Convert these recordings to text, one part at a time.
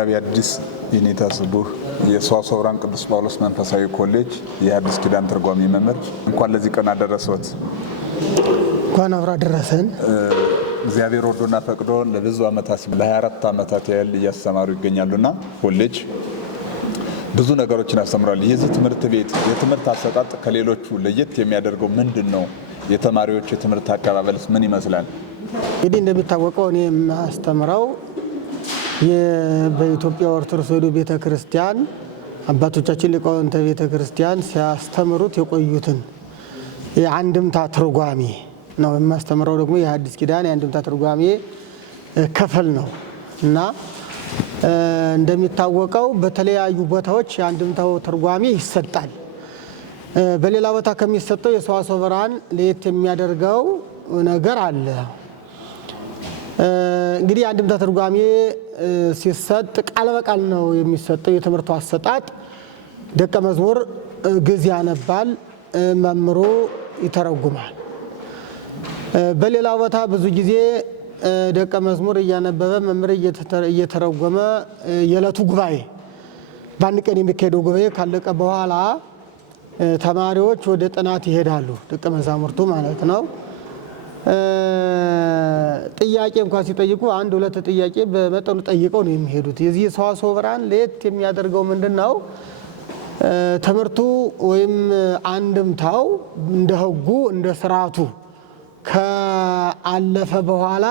አዲስ የኔታ ስቡህ የሰዋስወ ብርሃን ቅዱስ ጳውሎስ መንፈሳዊ ኮሌጅ የሐዲስ ኪዳን ትርጓሜ መምህር፣ እንኳን ለዚህ ቀን አደረሰዎት። እንኳን አብራ ደረሰን። እግዚአብሔር ወዶና ፈቅዶ ለብዙ ዓመታት ለ24 ዓመታት ያህል እያስተማሩ ይገኛሉና ኮሌጅ ብዙ ነገሮችን ያስተምራሉ። የዚህ ትምህርት ቤት የትምህርት አሰጣጥ ከሌሎቹ ለየት የሚያደርገው ምንድነው? የተማሪዎች የትምህርት አቀባበልስ ምን ይመስላል? እንግዲህ እንደሚታወቀው እኔ የማስተምረው በኢትዮጵያ ኦርቶዶክስ ተዋሕዶ ቤተክርስቲያን አባቶቻችን ሊቃውንተ ቤተክርስቲያን ሲያስተምሩት የቆዩትን የአንድምታ ትርጓሜ ነው የማስተምረው። ደግሞ የሐዲስ ኪዳን የአንድምታ ትርጓሜ ክፍል ነው እና እንደሚታወቀው በተለያዩ ቦታዎች የአንድምታው ትርጓሜ ይሰጣል። በሌላ ቦታ ከሚሰጠው የሰዋስወ ብርሃን ለየት የሚያደርገው ነገር አለ። እንግዲህ የአንድምታ ትርጓሜ ሲሰጥ ቃል በቃል ነው የሚሰጠው። የትምህርቱ አሰጣጥ ደቀ መዝሙር ግዕዝ ያነባል፣ መምህሩ ይተረጉማል። በሌላ ቦታ ብዙ ጊዜ ደቀ መዝሙር እያነበበ መምህር እየተረጎመ የዕለቱ ጉባኤ በአንድ ቀን የሚካሄደው ጉባኤ ካለቀ በኋላ ተማሪዎች ወደ ጥናት ይሄዳሉ፣ ደቀ መዛሙርቱ ማለት ነው። ጥያቄ እንኳን ሲጠይቁ አንድ ሁለት ጥያቄ በመጠኑ ጠይቀው ነው የሚሄዱት። የዚህ ሰዋስወ ብርሃን ለየት የሚያደርገው ምንድነው? ትምህርቱ ወይም አንድምታው እንደ ሕጉ እንደ ስርዓቱ ከአለፈ በኋላ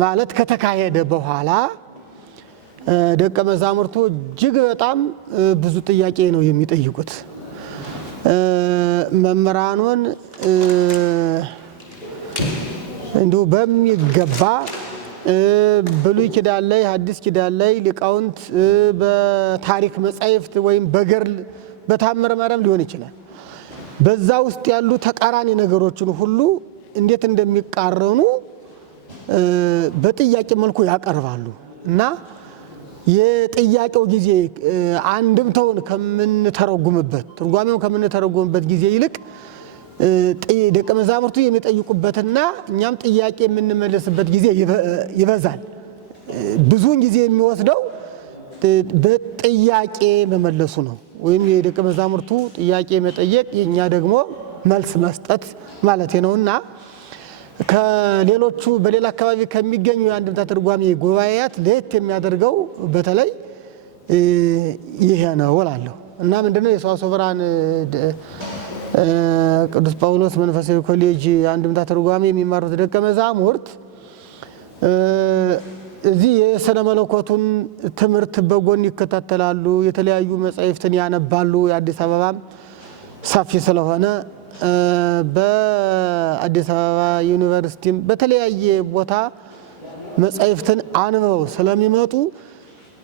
ማለት ከተካሄደ በኋላ ደቀ መዛሙርቱ እጅግ በጣም ብዙ ጥያቄ ነው የሚጠይቁት። መምህራኑን እንዲሁ በሚገባ ብሉይ ኪዳን ላይ ሐዲስ ኪዳን ላይ ሊቃውንት በታሪክ መጻሕፍት ወይም በገድል በታምረ ማርያም ሊሆን ይችላል፣ በዛ ውስጥ ያሉ ተቃራኒ ነገሮችን ሁሉ እንዴት እንደሚቃረኑ በጥያቄ መልኩ ያቀርባሉ እና የጥያቄው ጊዜ አንድምታውን ከምንተረጉምበት ትርጓሜውን ከምንተረጉምበት ጊዜ ይልቅ ደቀ መዛሙርቱ የሚጠይቁበትና እኛም ጥያቄ የምንመለስበት ጊዜ ይበዛል። ብዙውን ጊዜ የሚወስደው በጥያቄ መመለሱ ነው፣ ወይም የደቀ መዛሙርቱ ጥያቄ መጠየቅ የእኛ ደግሞ መልስ መስጠት ማለት ነውና ከሌሎቹ በሌላ አካባቢ ከሚገኙ የአንድምታ ትርጓሜ ጉባኤያት ለየት የሚያደርገው በተለይ ይሄ ነው እላለሁ እና ምንድነው የሰዋስወ ብርሃን ቅዱስ ጳውሎስ መንፈሳዊ ኮሌጅ አንድምታ ትርጓሜ የሚማሩት ደቀ መዛሙርት እዚህ የሥነ መለኮቱን ትምህርት በጎን ይከታተላሉ፣ የተለያዩ መጻሕፍትን ያነባሉ። የአዲስ አበባም ሰፊ ስለሆነ በአዲስ አበባ ዩኒቨርሲቲም በተለያየ ቦታ መጻሕፍትን አንብበው ስለሚመጡ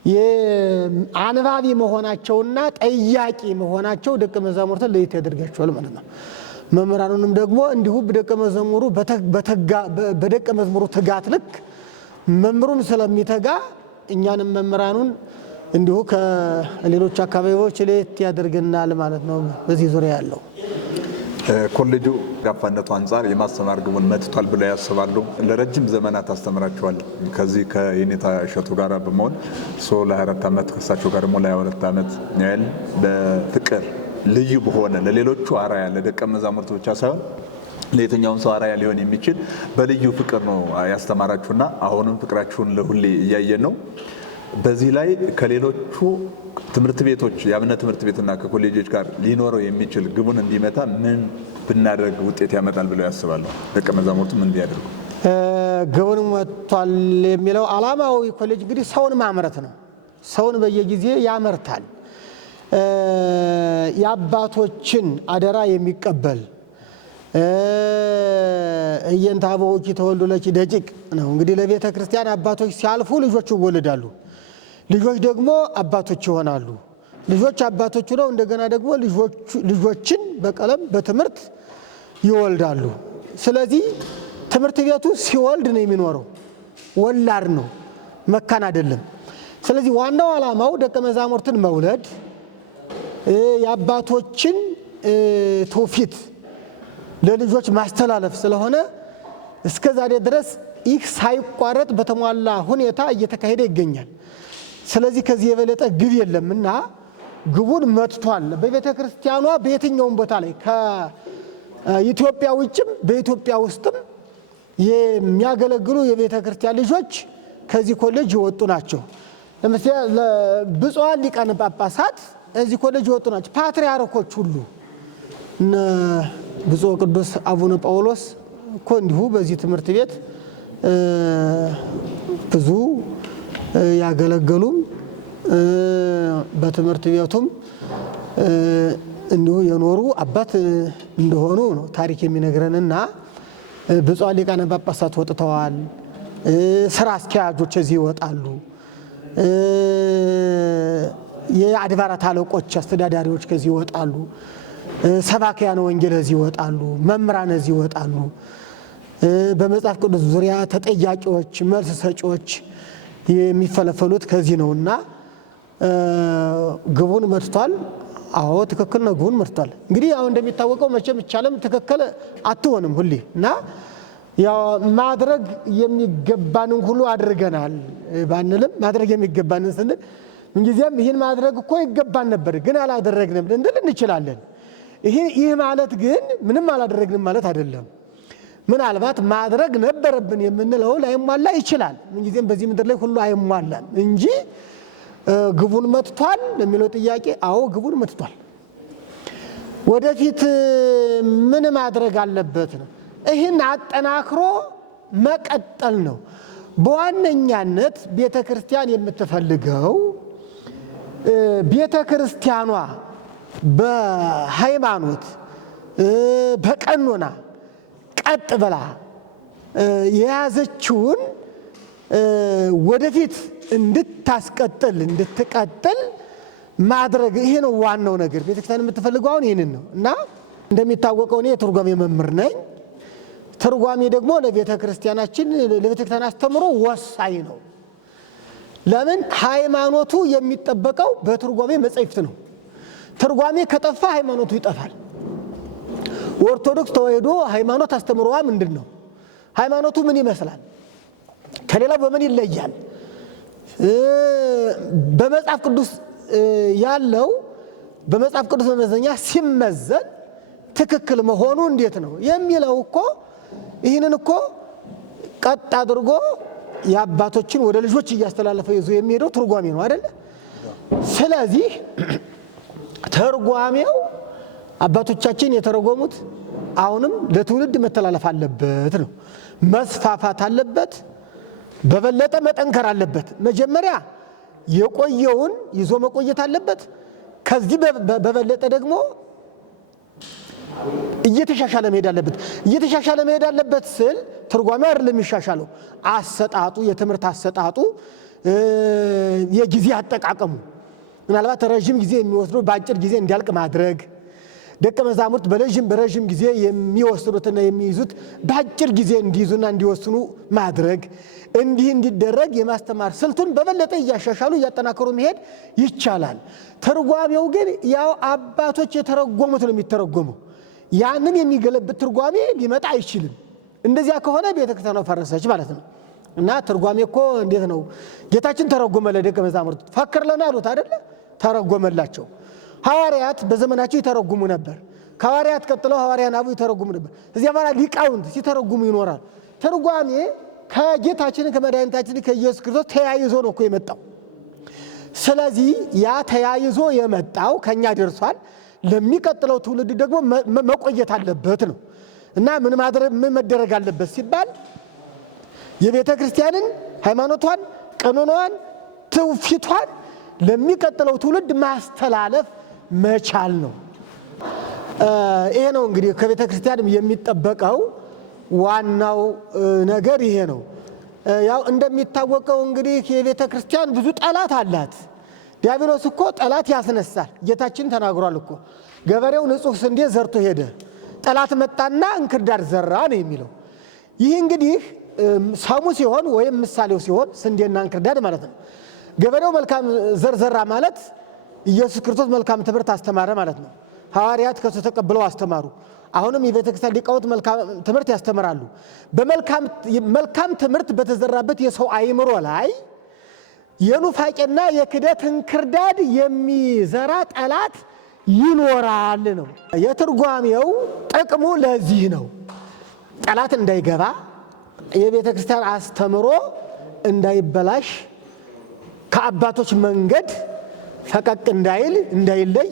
የአንባቢ መሆናቸውና ጠያቂ መሆናቸው ደቀ መዛሙርትን ለየት ያደርጋቸዋል ማለት ነው። መምህራኑንም ደግሞ እንዲሁ በደቀ መዝሙሩ ትጋት ልክ መምህሩን ስለሚተጋ እኛንም መምህራኑን እንዲሁ ከሌሎች አካባቢዎች ለየት ያደርገናል ማለት ነው። በዚህ ዙሪያ ያለው ኮሌጁ ጋፋነቱ አንጻር የማስተማር ግቡን መትቷል ብለው ያስባሉ? ለረጅም ዘመናት አስተምራቸዋል። ከዚህ ከየኔታ እሸቱ ጋር በመሆን ለ24 ዓመት ከሳቸው ጋር ደግሞ ለ22 ዓመት ያህል በፍቅር ልዩ በሆነ ለሌሎቹ አራያ ለደቀ መዛሙርቱ ብቻ ሳይሆን ለየትኛውም ሰው አራያ ሊሆን የሚችል በልዩ ፍቅር ነው ያስተማራችሁና አሁንም ፍቅራችሁን ለሁሌ እያየን ነው። በዚህ ላይ ከሌሎቹ ትምህርት ቤቶች የአብነት ትምህርት ቤትና ከኮሌጆች ጋር ሊኖረው የሚችል ግቡን እንዲመታ ምን ብናደርግ ውጤት ያመጣል ብለው ያስባሉ? ደቀ መዛሙርቱ ምን እንዲያደርጉ? ግቡን መጥቷል የሚለው ዓላማው ኮሌጅ እንግዲህ ሰውን ማምረት ነው። ሰውን በየጊዜ ያመርታል። የአባቶችን አደራ የሚቀበል እየንተ አበዊኪ ተወልዱ ለኪ ደቂቅ ነው። እንግዲህ ለቤተ ክርስቲያን አባቶች ሲያልፉ ልጆች ይወለዳሉ፣ ልጆች ደግሞ አባቶች ይሆናሉ። ልጆች አባቶች ሆነው እንደገና ደግሞ ልጆችን በቀለም በትምህርት ይወልዳሉ። ስለዚህ ትምህርት ቤቱ ሲወልድ ነው የሚኖረው፣ ወላድ ነው፣ መካን አይደለም። ስለዚህ ዋናው ዓላማው ደቀ መዛሙርትን መውለድ፣ የአባቶችን ትውፊት ለልጆች ማስተላለፍ ስለሆነ እስከ ዛሬ ድረስ ይህ ሳይቋረጥ በተሟላ ሁኔታ እየተካሄደ ይገኛል። ስለዚህ ከዚህ የበለጠ ግብ የለምና ግቡን መትቷል። በቤተ ክርስቲያኗ በየትኛውም ቦታ ላይ ከኢትዮጵያ ውጭም በኢትዮጵያ ውስጥም የሚያገለግሉ የቤተ ክርስቲያን ልጆች ከዚህ ኮሌጅ የወጡ ናቸው። ለምሳሌ ብፁዓን ሊቃነ ጳጳሳት እዚህ ኮሌጅ የወጡ ናቸው። ፓትርያርኮች ሁሉ ብፁዕ ቅዱስ አቡነ ጳውሎስ እኮ እንዲሁ በዚህ ትምህርት ቤት ብዙ ያገለገሉም በትምህርት ቤቱም እንዲሁ የኖሩ አባት እንደሆኑ ነው ታሪክ የሚነግረንና ብፁዓን ሊቃነ ጳጳሳት ወጥተዋል። ስራ አስኪያጆች እዚህ ይወጣሉ። የአድባራት አለቆች አስተዳዳሪዎች ከዚህ ይወጣሉ። ሰባክያነ ወንጌል እዚህ ይወጣሉ። መምህራን እዚህ ይወጣሉ። በመጽሐፍ ቅዱስ ዙሪያ ተጠያቂዎች፣ መልስ ሰጪዎች የሚፈለፈሉት ከዚህ ነውና ግቡን መትቷል። አዎ ትክክል ነው፣ ግቡን መትቷል። እንግዲህ ያው እንደሚታወቀው መቼም ይቻለም ትክክል አትሆንም ሁሌ እና ያው ማድረግ የሚገባንን ሁሉ አድርገናል ባንልም ማድረግ የሚገባንን ስንል እንግዲያም ይህን ማድረግ እኮ ይገባን ነበር ግን አላደረግንም ልንል እንችላለን። ይህ ማለት ግን ምንም አላደረግንም ማለት አይደለም። ምናልባት ማድረግ ነበረብን የምንለው ላይሟላ ይችላል። ምንጊዜም በዚህ ምድር ላይ ሁሉ አይሟላም እንጂ ግቡን መትቷል ለሚለው ጥያቄ አዎ ግቡን መትቷል። ወደፊት ምን ማድረግ አለበት ነው? ይህን አጠናክሮ መቀጠል ነው። በዋነኛነት ቤተ ክርስቲያን የምትፈልገው ቤተ ክርስቲያኗ በሃይማኖት በቀኖና ቀጥ ብላ የያዘችውን ወደፊት እንድታስቀጥል እንድትቀጥል ማድረግ ይሄ ነው ዋናው ነገር። ቤተክርስቲያን የምትፈልገው አሁን ይሄንን ነው እና እንደሚታወቀው እኔ የትርጓሜ መምህር ነኝ። ትርጓሜ ደግሞ ለቤተ ክርስቲያናችን ለቤተ ክርስቲያን አስተምሮ ወሳኝ ነው። ለምን ሃይማኖቱ የሚጠበቀው በትርጓሜ መጻሕፍት ነው። ትርጓሜ ከጠፋ ሃይማኖቱ ይጠፋል። ኦርቶዶክስ ተዋሕዶ ሃይማኖት አስተምሮዋ ምንድን ነው? ሃይማኖቱ ምን ይመስላል? ከሌላው በምን ይለያል? በመጽሐፍ ቅዱስ ያለው በመጽሐፍ ቅዱስ መመዘኛ ሲመዘን ትክክል መሆኑ እንዴት ነው የሚለው እኮ ይህንን እኮ ቀጥ አድርጎ የአባቶችን ወደ ልጆች እያስተላለፈ ይዞ የሚሄደው ትርጓሜ ነው አይደል? ስለዚህ ተርጓሜው አባቶቻችን የተረጎሙት አሁንም ለትውልድ መተላለፍ አለበት ነው። መስፋፋት አለበት፣ በበለጠ መጠንከር አለበት። መጀመሪያ የቆየውን ይዞ መቆየት አለበት። ከዚህ በበለጠ ደግሞ እየተሻሻለ መሄድ አለበት። እየተሻሻለ መሄድ አለበት ስል ትርጓሜ አይደለም የሚሻሻለው፣ አሰጣጡ፣ የትምህርት አሰጣጡ፣ የጊዜ አጠቃቀሙ ምናልባት ረዥም ጊዜ የሚወስደው በአጭር ጊዜ እንዲያልቅ ማድረግ፣ ደቀ መዛሙርት በረዥም ጊዜ የሚወስኑትና የሚይዙት በአጭር ጊዜ እንዲይዙና እንዲወስኑ ማድረግ፣ እንዲህ እንዲደረግ የማስተማር ስልቱን በበለጠ እያሻሻሉ እያጠናከሩ መሄድ ይቻላል። ትርጓሜው ግን ያው አባቶች የተረጎሙት ነው የሚተረጎመው። ያንን የሚገለብጥ ትርጓሜ ሊመጣ አይችልም። እንደዚያ ከሆነ ቤተክርስቲያኗ ፈረሰች ማለት ነው። እና ትርጓሜ እኮ እንዴት ነው? ጌታችን ተረጎመ ለደቀ መዛሙርት ፈክር ለና አሉት አይደለ? ተረጎመላቸው። ሐዋርያት በዘመናቸው ይተረጉሙ ነበር። ከሐዋርያት ቀጥለው ሐዋርያን አቡ ይተረጉሙ ነበር። እዚያ በኋላ ሊቃውንት ሲተረጉሙ ይኖራል። ትርጓሜ ከጌታችን ከመድኃኒታችን ከኢየሱስ ክርስቶስ ተያይዞ ነው እኮ የመጣው። ስለዚህ ያ ተያይዞ የመጣው ከኛ ደርሷል። ለሚቀጥለው ትውልድ ደግሞ መቆየት አለበት ነው። እና ምን መደረግ አለበት ሲባል የቤተ ክርስቲያንን ሃይማኖቷን፣ ቀኖናዋን፣ ትውፊቷን ለሚቀጥለው ትውልድ ማስተላለፍ መቻል ነው። ይሄ ነው እንግዲህ ከቤተ ክርስቲያን የሚጠበቀው ዋናው ነገር ይሄ ነው። ያው እንደሚታወቀው እንግዲህ የቤተ ክርስቲያን ብዙ ጠላት አላት። ዲያብሎስ እኮ ጠላት ያስነሳል። ጌታችን ተናግሯል እኮ ገበሬው ንጹሕ ስንዴ ዘርቶ ሄደ፣ ጠላት መጣና እንክርዳድ ዘራ ነው የሚለው። ይህ እንግዲህ ሰሙ ሲሆን ወይም ምሳሌው ሲሆን ስንዴና እንክርዳድ ማለት ነው። ገበሬው መልካም ዘር ዘራ ማለት ኢየሱስ ክርስቶስ መልካም ትምህርት አስተማረ ማለት ነው። ሐዋርያት ከሱ ተቀብለው አስተማሩ። አሁንም የቤተ ክርስቲያን ሊቃውንት መልካም ትምህርት ያስተምራሉ። መልካም ትምህርት በተዘራበት የሰው አእምሮ ላይ የኑፋቄና የክደት እንክርዳድ የሚዘራ ጠላት ይኖራል ነው። የትርጓሜው ጥቅሙ ለዚህ ነው። ጠላት እንዳይገባ የቤተ ክርስቲያን አስተምሮ እንዳይበላሽ ከአባቶች መንገድ ፈቀቅ እንዳይለይ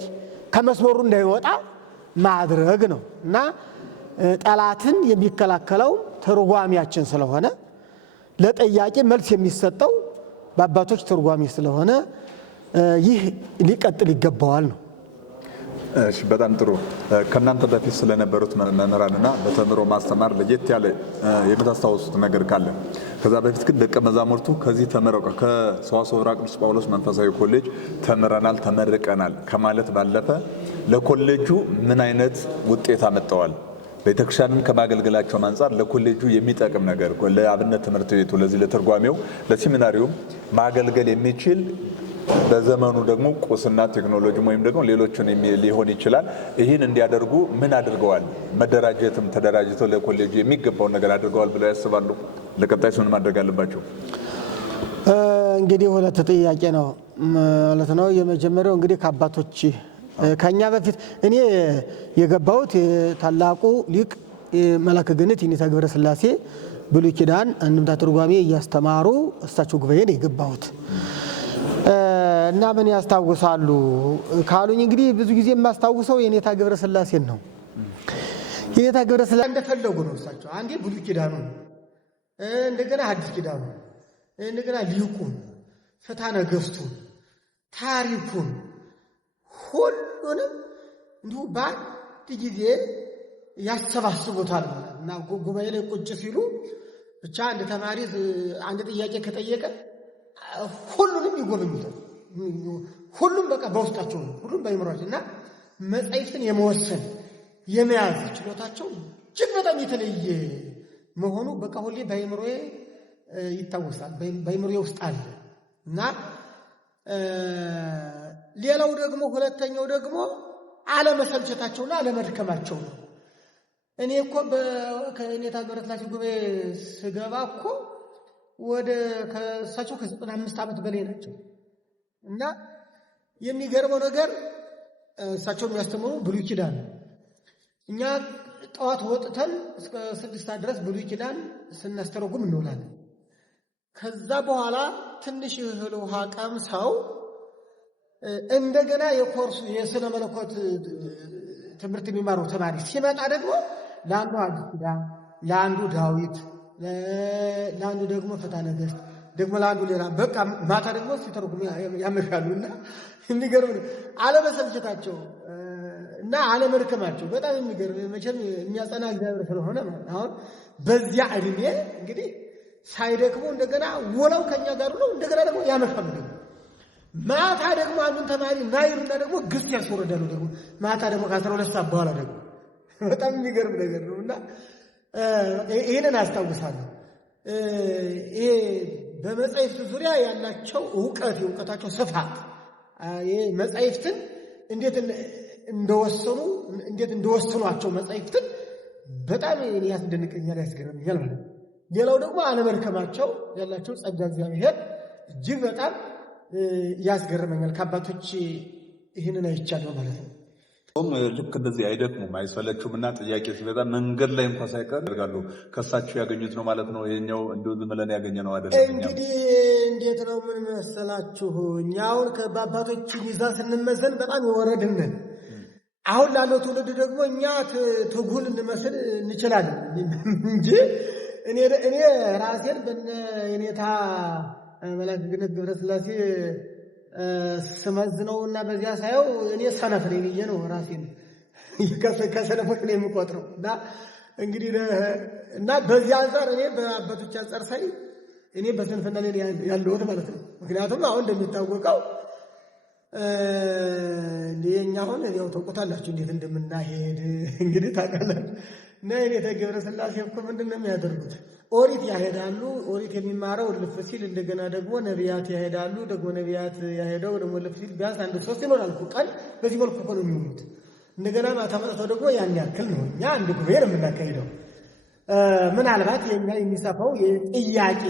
ከመስመሩ እንዳይወጣ ማድረግ ነው እና ጠላትን የሚከላከለው ትርጓሜያችን ስለሆነ ለጠያቂ መልስ የሚሰጠው በአባቶች ትርጓሜ ስለሆነ ይህ ሊቀጥል ይገባዋል ነው። እሺ በጣም ጥሩ። ከናንተ በፊት ስለነበሩት መምህራንና በተምሮ ማስተማር ለየት ያለ የምታስታውሱት ነገር ካለ? ከዛ በፊት ግን ደቀ መዛሙርቱ ከዚህ ተመረቁ ከሰዋስወ ብርሃን ቅዱስ ጳውሎስ መንፈሳዊ ኮሌጅ ተምረናል ተመርቀናል ከማለት ባለፈ ለኮሌጁ ምን አይነት ውጤት አመጣዋል? ቤተክርስቲያንን ከማገልገላቸው አንፃር ለኮሌጁ የሚጠቅም ነገር ለአብነት ትምህርት ቤቱ ለዚህ ለትርጓሜው ለሴሚናሪውም ማገልገል የሚችል በዘመኑ ደግሞ ቁስና ቴክኖሎጂ ወይም ደግሞ ሌሎችን ሊሆን ይችላል። ይህን እንዲያደርጉ ምን አድርገዋል? መደራጀትም ተደራጅተው ለኮሌጁ የሚገባውን ነገር አድርገዋል ብለው ያስባሉ? ለቀጣይስ ምን ማድረግ አለባቸው? እንግዲህ ሁለት ጥያቄ ነው ማለት ነው። የመጀመሪያው እንግዲህ ከአባቶች ከኛ በፊት እኔ የገባሁት ታላቁ ሊቅ መላከ ገነት የኔታ ገብረ ሥላሴ ብሉይ ኪዳን አንድምታ ትርጓሜ እያስተማሩ እሳቸው ጉባኤ ነው የገባሁት እና ምን ያስታውሳሉ ካሉኝ እንግዲህ ብዙ ጊዜ የማስታውሰው የኔታ ገብረ ሥላሴን ነው። የኔታ ገብረ ሥላሴ እንደፈለጉ ነው እሳቸው አንዴ ብሉይ ኪዳኑ እንደገና ሐዲስ ኪዳኑ እንደገና ሊቁን ፍትሐ ነገሥቱን ታሪኩን ሁሉንም እንዲሁ በአንድ ጊዜ ያሰባስቡታል ማለት እና ጉባኤ ላይ ቁጭ ሲሉ ብቻ አንድ ተማሪ አንድ ጥያቄ ከጠየቀ ሁሉንም ይጎበኙታል። ሁሉም በቃ በውስጣቸው ነው፣ ሁሉም በአእምሯቸው እና መጻሕፍትን የመወሰን የመያዝ ችሎታቸው እጅግ በጣም የተለየ መሆኑ በቃ ሁሌ በአእምሮዬ ይታወሳል፣ በአእምሮዬ ውስጥ አለ እና ሌላው ደግሞ ሁለተኛው ደግሞ አለመሰልቸታቸውና አለመድከማቸው ነው። እኔ እኮ ከኔታ ገብረ ሥላሴ ጉባኤ ስገባ እኮ ወደ ከእሳቸው ከ95 ዓመት በላይ ናቸው እና የሚገርመው ነገር እሳቸው የሚያስተምሩ ብሉይ ኪዳን እኛ ጠዋት ወጥተን እስከ 6 ሰዓት ድረስ ብሉይ ኪዳን ስናስተረጉም እንውላለን። ከዛ በኋላ ትንሽ እህል ውሃ ቀምሰው እንደገና የኮርሱ የሥነ መለኮት ትምህርት የሚማረው ተማሪ ሲመጣ ደግሞ ለአንዱ ሐዲስ ኪዳን፣ ለአንዱ ዳዊት፣ ለአንዱ ደግሞ ፍትሐ ነገሥት፣ ደግሞ ለአንዱ ሌላ በቃ ማታ ደግሞ ሲተረጉሙ ያመሻሉና የሚገርም አለመሰልቸታቸው እና አለመድከማቸው በጣም የሚገርም መቼም የሚያጸና እግዚአብሔር ስለሆነ ማለት አሁን በዚያ ዕድሜ እንግዲህ ሳይደክሙ እንደገና ውለው ከኛ ጋር ነው እንደገና ደግሞ ያመሻሉ። ማታ ደግሞ አንዱን ተማሪ ናይሉና ደግሞ ግስት ያስወርዳሉ። ደግሞ ማታ ደግሞ ከ12 ሰዓት በኋላ ደግሞ በጣም የሚገርም ነገር ነው እና ይሄንን አስታውሳለሁ። ይሄ በመጻሕፍት ዙሪያ ያላቸው ዕውቀት የዕውቀታቸው ስፋት ይሄ መጻሕፍትን እንዴት እንደወሰኗቸው መጻሕፍትን በጣም ያስደንቀኛል፣ ያስገርመኛል ማለት ነው። ሌላው ደግሞ አለመድከማቸው ያላቸው ጸጋ እግዚአብሔር እጅግ በጣም ያስገርመኛል። ከአባቶች ይህንን አይቻለሁ ማለት ነው። ልክ እንደዚህ አይደክሙም አይሰለቹም እና ጥያቄ ሲበዛ መንገድ ላይ እንኳን ሳይቀር ያደርጋሉ። ከሳቸው ያገኙት ነው ማለት ነው። ይሄኛው እንደው ዝም ብለን ያገኘነው አይደለም። እንግዲህ እንዴት ነው ምን መሰላችሁ እኛ አሁን በአባቶች ሚዛን ስንመዘን በጣም የወረድንን አሁን ላለው ትውልድ ደግሞ እኛ ትጉል እንመስል እንችላለን እንጂ እኔ ራሴን በነ የኔታ መላከ ገነት ገብረ ሥላሴ ስመዝነውና በዚያ ሳየው እኔ ሰነፍ ነኝ ብዬ ነው ራሴን ከሰነፎች ነው የምቆጥረው እና እንግዲህ እና በዚያ አንጻር እኔ በአባቶች አንጻር ሳይ እኔ በስንፍና ላይ ያለሁት ማለት ነው። ምክንያቱም አሁን እንደሚታወቀው እንደኛ አሁን ያው ተቆጣላችሁ እንዴት እንደምናሄድ እንግዲህ ታውቃላችሁ። እና የኔታ ገብረ ሥላሴ እኮ ምንድን ነው የሚያደርጉት? ኦሪት ያሄዳሉ። ኦሪት የሚማረው ልፍ ሲል እንደገና ደግሞ ነቢያት ያሄዳሉ። ደግሞ ነቢያት ያሄደው ደግሞ ልፍ ሲል ቢያንስ 1-3 ይኖራል እኮ ቀን። በዚህ መልኩ እኮ ነው የሚውሉት። እንደገና ማታ መጥተው ደግሞ ያን ያክል ነው። እኛ አንድ ጉባኤ ነው የምናካሂደው። ምናልባት የኛ የሚሰፋው የጥያቄ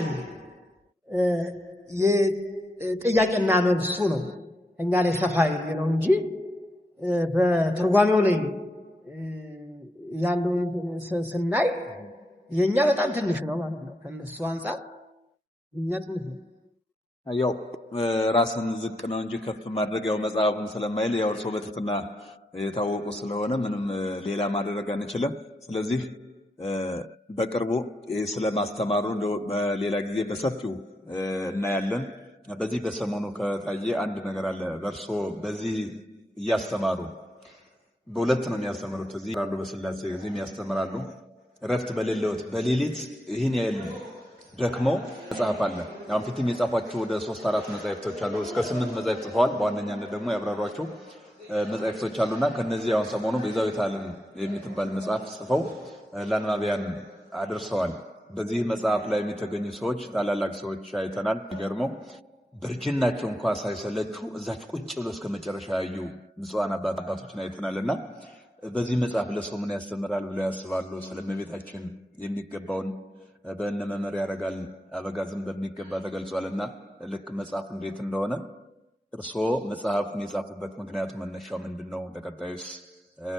ጥያቄና መልሱ ነው እኛ ላይ ሰፋ የሚለው እንጂ በትርጓሜው ላይ ያለውን ስናይ የኛ በጣም ትንሽ ነው ማለት ነው። ከነሱ አንፃር እኛ ትንሽ ነው። ያው ራስን ዝቅ ነው እንጂ ከፍ ማድረግ ያው መጽሐፉን ስለማይል ያው እርሶ በትህትና የታወቁ ስለሆነ ምንም ሌላ ማድረግ አንችልም። ስለዚህ በቅርቡ ስለማስተማሩ በሌላ ጊዜ በሰፊው እናያለን። በዚህ በሰሞኑ ከታየ አንድ ነገር አለ። በእርሶ በዚህ እያስተማሩ በሁለት ነው የሚያስተምሩት። እዚህ ያሉ በስላሴ እዚህም ያስተምራሉ። እረፍት በሌለውት በሌሊት ይህን ያህል ደክመው መጽሐፍ አለ። አሁን ፊትም የጻፏቸው ወደ 3-4 መጽሐፍቶች አሉ። እስከ 8 መጽሐፍ ጽፈዋል። በዋነኛነት ደግሞ ያብራሯቸው መጽሐፍቶች አሉና ከነዚህ አሁን ሰሞኑ ቤዛዊተ ዓለም የምትባል መጽሐፍ ጽፈው ለአንባቢያን አድርሰዋል። በዚህ መጽሐፍ ላይ የተገኙ ሰዎች ታላላቅ ሰዎች አይተናል። የሚገርመው በእርጅናቸው እንኳ ሳይሰለቹ እዛች ቁጭ ብሎ እስከ መጨረሻ ያዩ ንጹሐን አባቶችን አይተናልና በዚህ መጽሐፍ ለሰው ምን ያስተምራል ብለው ያስባሉ? ስለእመቤታችን የሚገባውን በእነ መምህር ያረጋል አበጋዝም በሚገባ ተገልጿልና ልክ መጽሐፍ እንዴት እንደሆነ እርስዎ መጽሐፉን የጻፉበት ምክንያቱ መነሻው ምንድን ነው? ተከታዩስ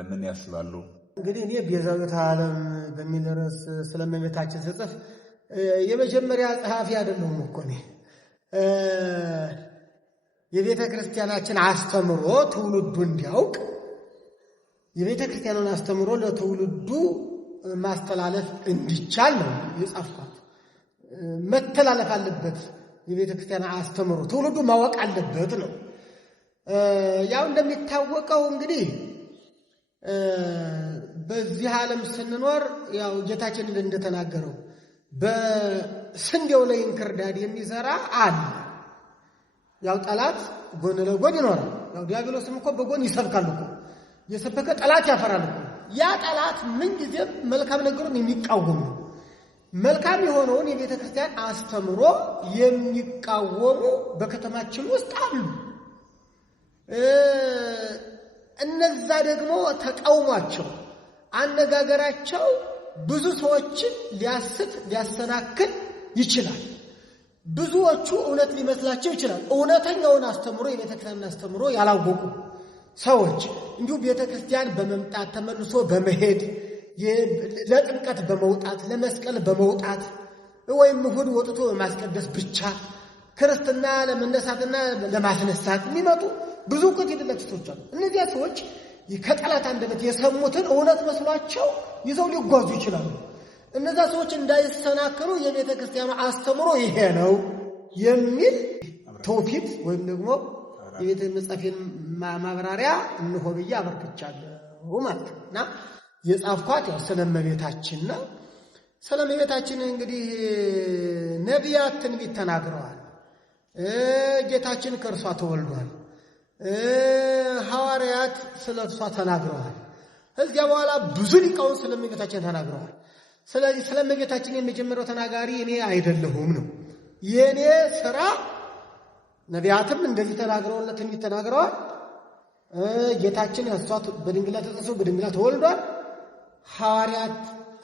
ምን ያስባሉ? እንግዲህ እኔ ቤዛዊተ ዓለም በሚል ርዕስ ስለእመቤታችን ስጽፍ የመጀመሪያ ጸሐፊ አይደለሁም እኮ እኔ። የቤተ ክርስቲያናችን አስተምሮ ትውልዱ እንዲያውቅ የቤተ ክርስቲያኑን አስተምሮ ለትውልዱ ማስተላለፍ እንዲቻል ነው የጻፍኳት። መተላለፍ አለበት። የቤተ ክርስቲያን አስተምሮ ትውልዱ ማወቅ አለበት ነው። ያው እንደሚታወቀው እንግዲህ በዚህ ዓለም ስንኖር ያው ጌታችን እንደተናገረው በስንዴው ላይ እንክርዳድ የሚዘራ አለ። ያው ጠላት ጎን ለጎን ይኖራል። ያው ዲያብሎስም እኮ በጎን ይሰብካል እኮ የሰበከ ጠላት ያፈራል እኮ። ያ ጠላት ምንጊዜም መልካም ነገሩን የሚቃወም ነው። መልካም የሆነውን የቤተ ክርስቲያን አስተምሮ የሚቃወሙ በከተማችን ውስጥ አሉ። እነዛ ደግሞ ተቃውሟቸው አነጋገራቸው ብዙ ሰዎችን ሊያስት ሊያሰናክል ይችላል። ብዙዎቹ እውነት ሊመስላቸው ይችላል። እውነተኛውን አስተምሮ የቤተ ክርስቲያን አስተምሮ ያላወቁ ሰዎች እንዲሁ ቤተ ክርስቲያን በመምጣት ተመልሶ በመሄድ ለጥምቀት በመውጣት ለመስቀል በመውጣት ወይም እሑድ ወጥቶ በማስቀደስ ብቻ ክርስትና ለመነሳትና ለማስነሳት የሚመጡ ብዙ ቅጥይት ሰዎች አሉ። እነዚያ ሰዎች ከጠላት አንደበት የሰሙትን እውነት መስሏቸው ይዘው ሊጓዙ ይችላሉ። እነዛ ሰዎች እንዳይሰናከሉ የቤተ ክርስቲያኑ አስተምሮ ይሄ ነው የሚል ተውፊት ወይም ደግሞ የቤተ መጻፊን ማብራሪያ እንሆ ብዬ አበርክቻለሁ ማለት ነው። እና የጻፍኳት ያው ስለእመቤታችን ነው። ስለእመቤታችን እንግዲህ ነቢያት ትንቢት ተናግረዋል። ጌታችን ከእርሷ ተወልዷል። ሐዋርያት ስለ እርሷ ተናግረዋል። ከዚያ በኋላ ብዙ ሊቃውንት ስለእመቤታችን ተናግረዋል። ስለዚህ ስለእመቤታችን የመጀመሪያው ተናጋሪ እኔ አይደለሁም ነው የኔ ስራ። ነቢያትም እንደዚህ ተናግረውለት ትንቢት ተናግረዋል። ጌታችን እሷ በድንግልና ተጸንሶ በድንግልና ተወልዷል። ሐዋርያት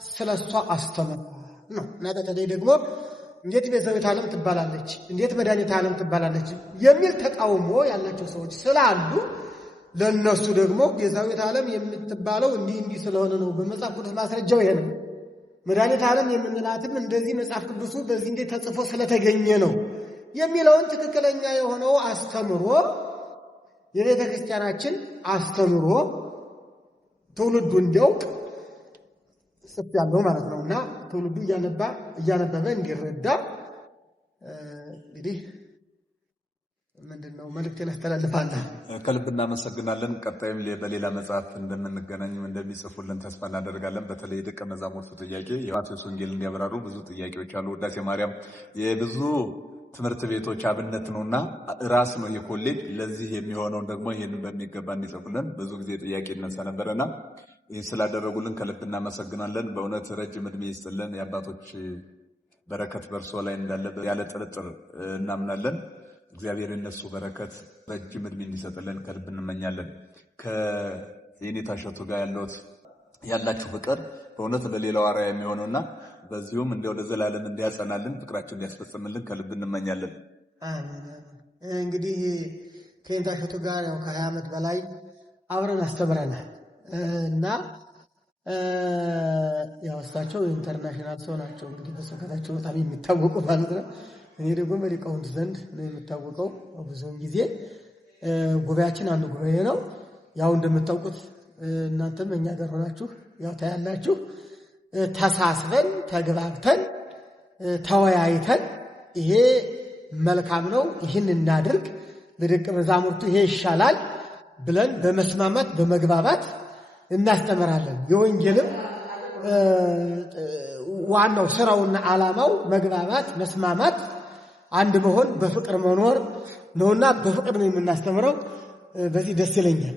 ስለሷ አስተምረዋል ነው። እና በተለይ ደግሞ እንዴት ቤዛዊተ ዓለም ትባላለች፣ እንዴት መድኃኒተ ዓለም ትባላለች የሚል ተቃውሞ ያላቸው ሰዎች ስላሉ ለነሱ ደግሞ ቤዛዊተ ዓለም የምትባለው እንዲህ ስለሆነ ነው፣ በመጽሐፍ ቅዱስ ማስረጃው ይሄ ነው፣ መድኃኒተ ዓለም የምንላትም እንደዚህ መጽሐፍ ቅዱሱ በዚህ እንዴት ተጽፎ ስለተገኘ ነው የሚለውን ትክክለኛ የሆነው አስተምሮ የቤተ ክርስቲያናችን አስተምሮ ትውልዱ እንዲያውቅ ጽፌያለሁ ማለት ነው። እና ትውልዱ እያነበበ እንዲረዳ እንግዲህ ምንድነው መልእክቴን አስተላልፋለሁ። ከልብ እናመሰግናለን። ቀጣይም በሌላ መጽሐፍ እንደምንገናኝ እንደሚጽፉልን ተስፋ እናደርጋለን። በተለይ ደቀ መዛሙርቱ ጥያቄ የማቴዎስ ወንጌል እንዲያብራሩ ብዙ ጥያቄዎች አሉ። ውዳሴ ማርያም የብዙ ትምህርት ቤቶች አብነት ነውና ራስ ነው የኮሌጅ ለዚህ የሚሆነውን ደግሞ ይህንን በሚገባ እንዲጽፉልን ብዙ ጊዜ ጥያቄ ይነሳ ነበረና ይህ ስላደረጉልን ከልብ እናመሰግናለን። በእውነት ረጅም ዕድሜ ይስጥልን። የአባቶች በረከት በእርሶ ላይ እንዳለ ያለ ጥርጥር እናምናለን። እግዚአብሔር የነሱ በረከት ረጅም ዕድሜ እንዲሰጥልን ከልብ እንመኛለን። ከየኔታ እሸቱ ጋር ያላችሁ ፍቅር በእውነት ለሌላው አርአያ የሚሆነውና በዚሁም እንዲያው ለዘላለም እንዲያጸናልን ፍቅራችን እንዲያስፈጽምልን ከልብ እንመኛለን። እንግዲህ ከኔታ እሸቱ ጋር ያው ከ20 ዓመት በላይ አብረን አስተምረናል እና ያው እሳቸው ኢንተርናሽናል ሰው ናቸው። እንግዲህ በስብከታቸው በጣም የሚታወቁ ማለት ነው። እኔ ደግሞ በሊቃውንት ዘንድ ነው የምታወቀው። ብዙውን ጊዜ ጉባኤያችን አንዱ ጉባኤ ነው። ያው እንደምታውቁት እናንተም እኛ ጋር ሆናችሁ ያው ታያላችሁ። ተሳስበን ተግባብተን ተወያይተን ይሄ መልካም ነው፣ ይህን እናድርግ፣ ለደቀ መዛሙርቱ ይሄ ይሻላል ብለን በመስማማት በመግባባት እናስተምራለን። የወንጌልም ዋናው ስራውና ዓላማው መግባባት፣ መስማማት፣ አንድ መሆን፣ በፍቅር መኖር ነውና በፍቅር ነው የምናስተምረው። በዚህ ደስ ይለኛል።